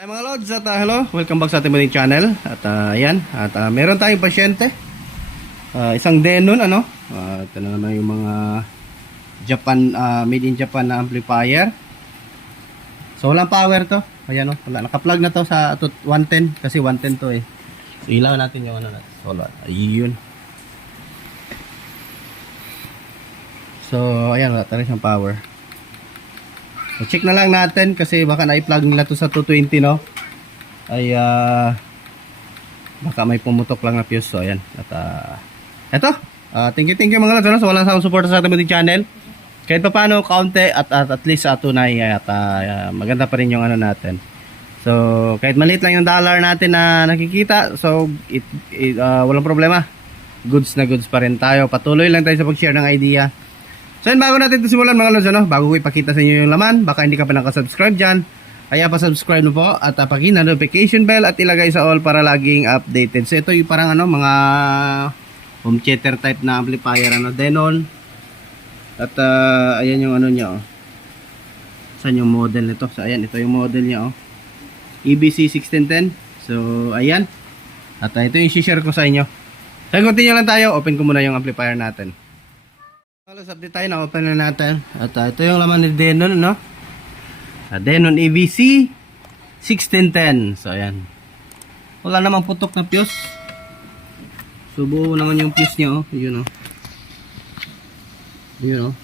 Hi mga Lods at hello, welcome back sa ating main channel. At ayan, at meron tayong pasyente, isang Denon ano. Ito na naman yung mga Japan, made in Japan na amplifier. So walang power to. Ayan o, wala, naka-plug na to sa 110 kasi 110 to eh. So ilaw natin yung ano natin. So ayun. So ayan, wala tayo siyang power. So check na lang natin kasi baka na-plug nila to sa 220 no. Ay baka may pumutok lang na fuse. So ayan. At eto, thank you mga lods. So walang sa support sa ating channel. Kahit pa paano kaunti at least tunay at maganda pa rin yung ano natin. So kahit maliit lang yung dollar natin na nakikita, so walang problema. Goods na goods pa rin tayo. Patuloy lang tayo sa pag-share ng idea. So yun, bago natin ito simulan mga lods, ano? Bago ko ipakita sa inyo yung laman, baka hindi ka pa nakasubscribe dyan, kaya pa-subscribe mo po at pakina notification bell at ilagay sa all para laging updated. So ito yung parang ano, mga home theater type na amplifier, ano, Denon. At ayan yung ano niya, oh. Saan yung model nito? So ayan, ito yung model niya, oh. EBC 1610. So ayan. At ito yung share ko sa inyo. So continue lang tayo, open ko muna yung amplifier natin. Halos update tayo, na-open na natin. At ito yung laman ni Denon, no? Denon EBC 1610. So ayan. Wala namang putok na fuse. So buo naman yung fuse niya, oh. Yun, oh. Yun, oh.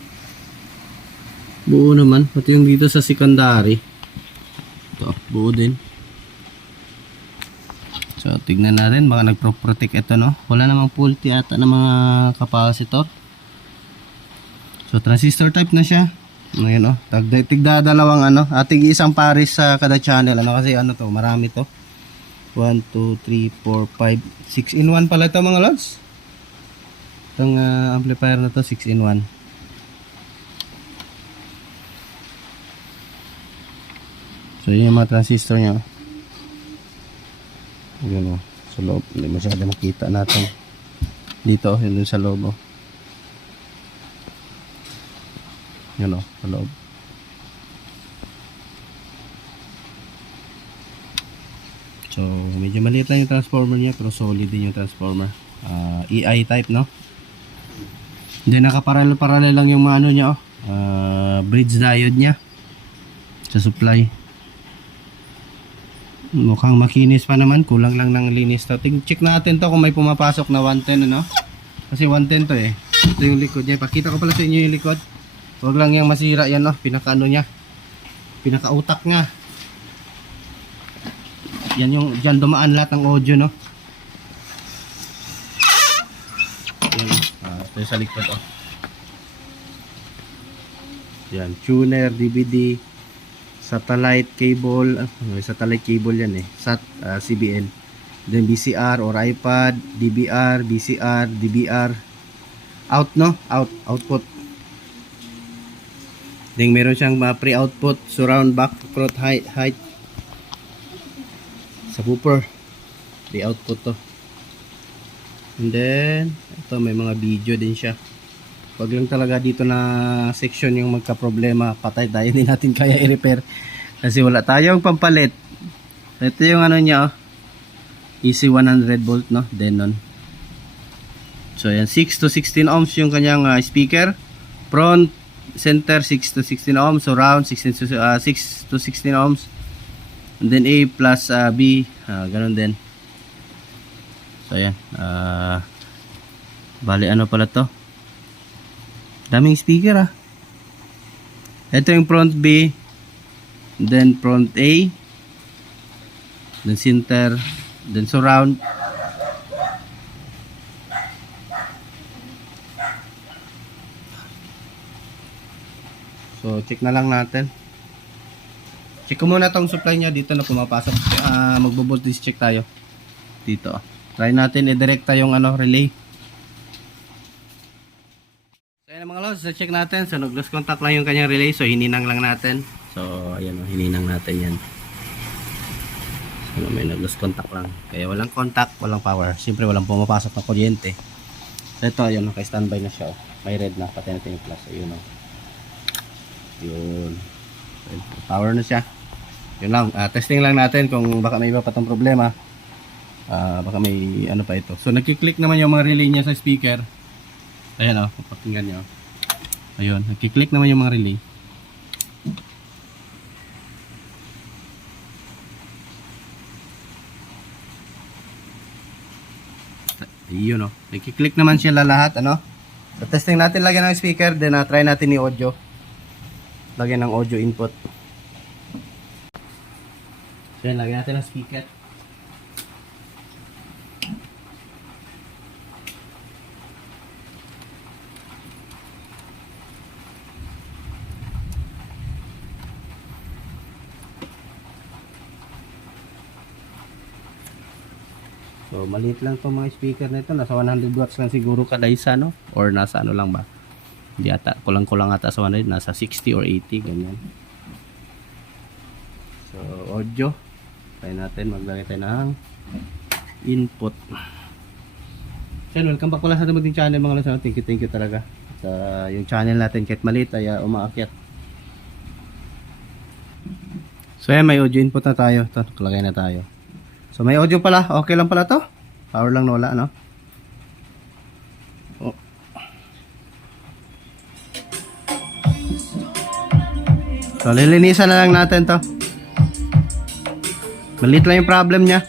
Buo naman. Pati yung dito sa secondary. Ito, buo din. So tignan na rin, baka nagpro-protect ito, no? Wala namang faulty ata ng mga capacitor. So transistor type na siya. Ngayon oh, tigda dalawang ano, ating isang pares sa kada channel ano kasi ano to, marami to. 1 2 3 4 5 6 in 1 pala ito mga lods. Itong amplifier na to 6 in 1. So yun yung mga transistor niya. Yun oh, sa loob, hindi masyado makita natin. Dito, yun dun sa loob oh. Yun o, sa loob. So, medyo maliit lang yung transformer niya, pero solid din yung transformer. EI type, no? Hindi, nakaparallel lang yung ano niya, bridge diode niya sa supply. Mukhang makinis pa naman, kulang lang ng linis to. Check natin to kung may pumapasok na 110, ano? Kasi 110 to eh. Ito yung likod niya. Pakita ko pala sa inyo yung likod. Huwag lang yung masira yan, no? Pinaka ano niya, pinakautak nga. Yan yung dyan dumaan lahat ng audio, no? Ito yung sa likod, oh. Yan, tuner, DVD, satellite cable, satellite cable yan eh, CBN. Then BCR or iPad, DVR, BCR, DVR. Out, no? Output. Then meron siyang pre-output, surround, back, front, height. Subwoofer. Pre-output to. And then, ito may mga video din siya. Pag lang talaga dito na section yung magka-problema, patay tayo, hindi natin kaya i-repair. Kasi wala tayong pampalit. Ito yung ano niya, oh. Easy 100 volt, no? Denon. So, yan, 6 to 16 ohms yung kanyang speaker. Front, center 6 to 16 ohms, so round 6 to 16 ohms, and then A plus B, ganun din. So ayan, bali ano pala to, daming speaker ito yung front B, then front A, then center, then surround. So check na lang natin. Check ko muna tong supply niya dito na pumapasok. Magbo-voltage check tayo dito. Try natin i-direkta yung ano, relay. So ayan mga lods, check natin. So nag-lose contact lang yung kanyang relay. So hininang lang natin. So ayan o, hininang natin yan. So may nag-lose contact lang. Kaya walang contact, walang power. Siyempre walang pumapasok na kuryente. So ito, ayun, naka-standby na siya. May red na, patay natin yung plus. Ayun o. Yun. Power na siya. Yun lang, testing lang natin kung baka may iba pa tong problema. Baka may ano pa ito. So nagki-click naman yung mga relay niya sa speaker. Ayan oh, pakinggan niyo. Ayun, nagki-click naman yung mga relay. Ayun oh, nagki-click naman siya lahat, ano? So testing natin lagyan ng speaker, then try natin ni audio. Lagyan ng audio input. So yan, lagyan natin ng speaker. So maliit lang itong mga speaker na ito. Nasa 100 watts lang siguro kada isa, no? Or nasa ano lang ba? Hindi ata, kulang-kulang ata sa 100. Nasa 60 or 80, ganyan. So audio. Try natin, maglagay tayo ng input. So welcome back pala sa ating channel mga lasano. Thank you talaga. Sa yung channel natin kahit maliit ay umaakyat. So yan, may audio input na tayo. Ito, nakalagay na tayo. So may audio pala, okay lang pala to. Power lang wala, no? Oh. So lilinisan na lang natin to. Maliit lang yung problem niya.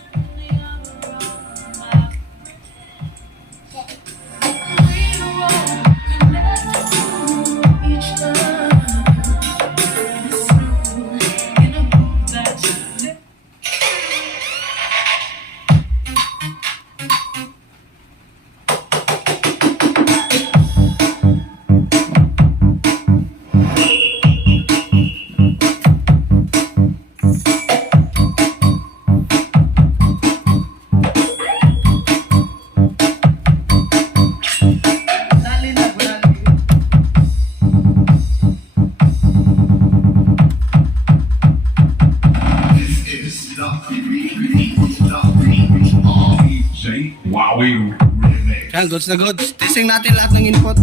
Yan, goods na goods. Testing natin lahat ng input.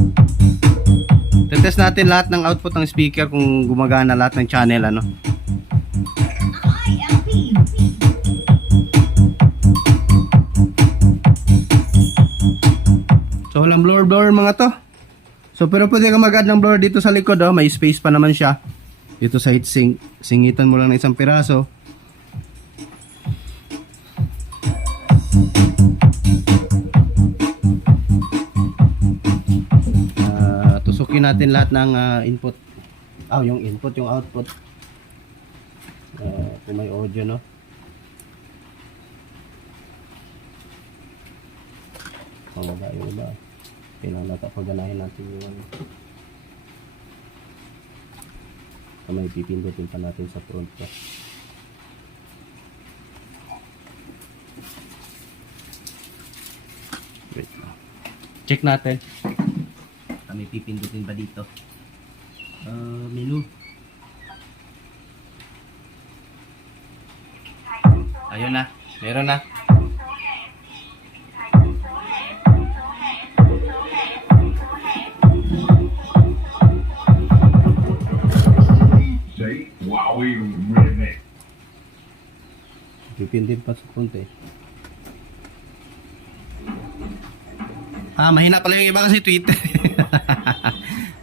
Tetest natin lahat ng output ng speaker kung gumagana lahat ng channel, ano. So walang blower mga to. So pero pwede ka mag-add ng blower dito sa likod, oh. May space pa naman siya. Dito sa heatsink, singitan mo lang ng isang piraso. Tusukin natin lahat ng input. Yung input, yung output. Kung may audio, no. Yung iba. Kailangan natin paganahin natin yung may pipindutin pa natin sa front ko. Wait. Check natin. May pipindutin ba dito? Menu. Ayun na. Meron na. Pipindin pa sa konti. Mahina pala yung iba kasi Twitter.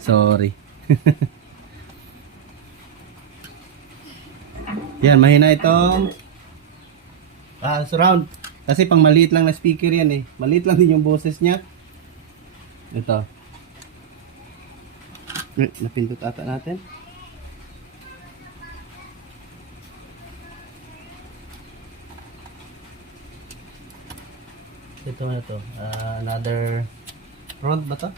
Sorry. Yan, mahina itong surround. Kasi pang maliit lang na speaker yan eh. Maliit lang din yung boses niya. Ito. Napindot ata natin. Ito na to. Another front ba to?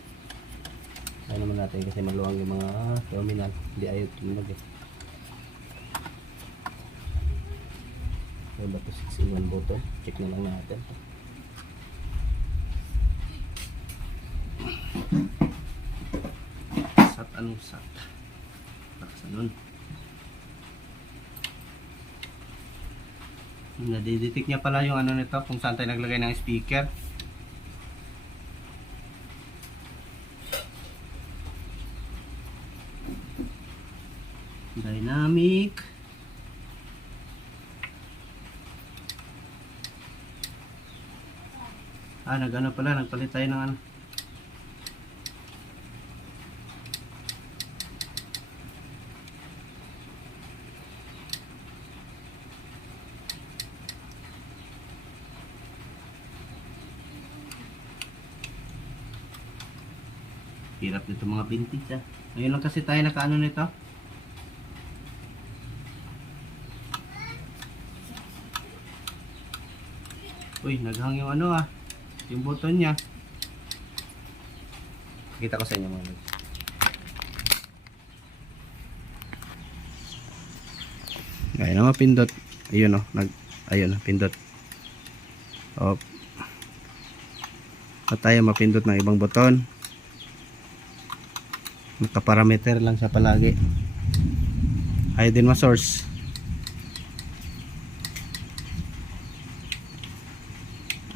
Ay naman natin kasi maluwang yung mga terminal. Hindi ayaw tumunog eh. Ano ba to? 6-in-1 button. Check na lang natin. Sat, anong sat? Bakasan nun. Nadidetect niya pala yung ano nito kung saan tayo naglagay ng speaker. Dynamic. Nag-ano pala, nagpalit tayo ng ano. Hirap nito mga vintage ah. Ngayon lang kasi tayo nakaano nito. Uy, naghang yung ano ah. Yung button niya. Kita ko sa inyo mga lods. Ngayon na mapindot. Ayun oh, ayun pindot. Oh. At tayo mapindot ng ibang button. Naka-parameter lang siya palagi. Ayaw din ma-source.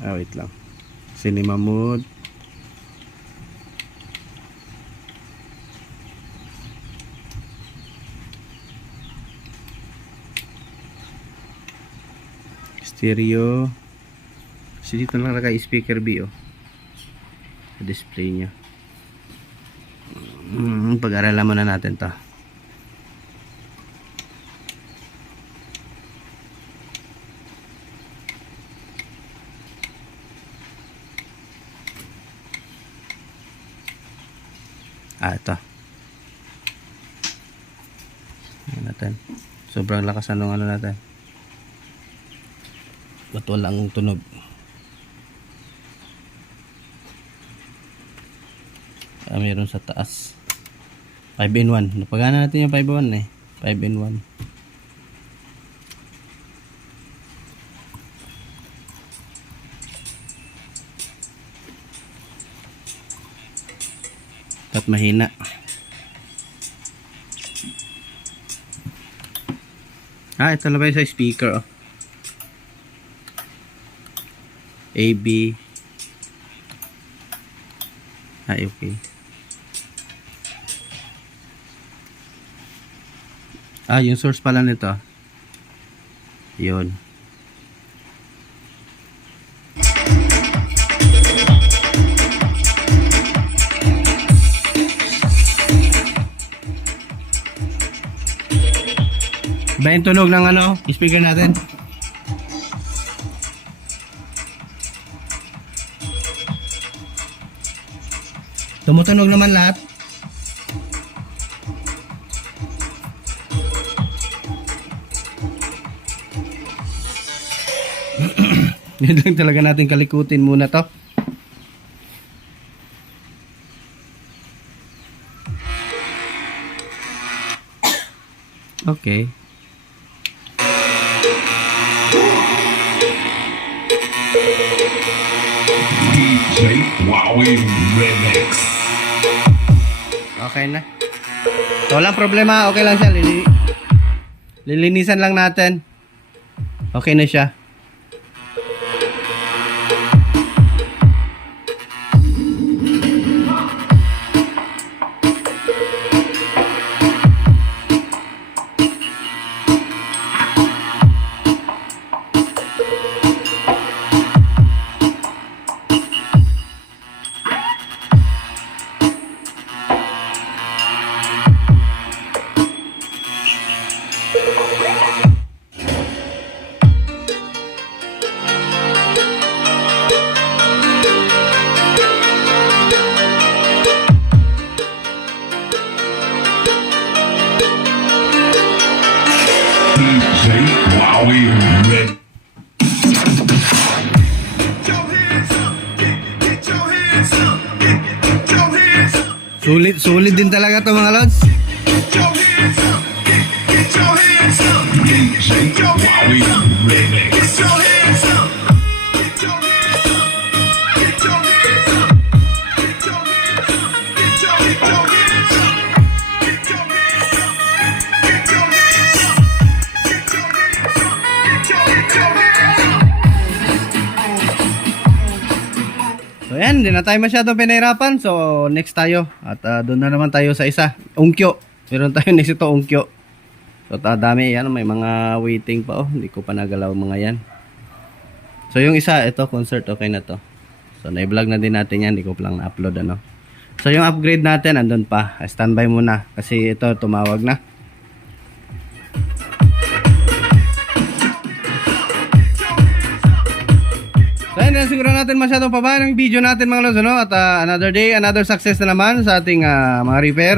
Wait lang. Cinema mode. Stereo. Kasi dito lang nakaka speaker B oh. Display niya. Pag-aralan muna natin to. Ito. Ayan natin. Sobrang lakas ng ano natin. Ba't walang tunog? Mayroon sa taas. 5-in-1. Napagana natin yung 5-in-1 eh. 5-in-1. At mahina. Ito na ba yung sa speaker oh. AB. Okay. Yung source pala nito. Yun. Ba yung tunog ng ano, speaker natin? Tumutunog naman lahat. Yun lang talaga natin kalikutin muna to. Okay. DJ Wowie Remix. Okay na. So, walang problema. Okay lang siya. Lilinisan lang natin. Okay na siya. DJ Wowie Remix. Sulit din talaga to mga lods. DJ Wowie Remix. So yan, hindi na tayo masyadong pinahirapan. So next tayo. At doon na naman tayo sa isa. Ungkyo. Meron tayo next ito, ungkyo. So dami yan. May mga waiting pa oh. Hindi ko pa nagalaw mga yan. So yung isa, ito concert, okay na to. So, na-vlog na din natin yan. Hindi ko pa lang na-upload, ano. So, yung upgrade natin, andun pa. Standby muna. Kasi ito, tumawag na. So, ayun, siguro natin masyadong pababa ng video natin mga lods, ano? At another day, another success na naman sa ating mga repair.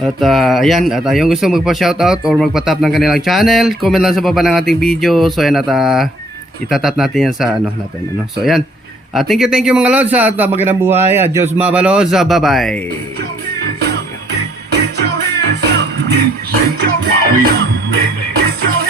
At ayan, at yung gusto magpa-shoutout or magpa-tap ng kanilang channel, comment lang sa baba ng ating video. So, ayan, at itatap natin yan sa ano natin, ano. So, ayan. Thank you mga lods at magandang buhay. Adios mabalos. Bye-bye. DJ Wowie Remix.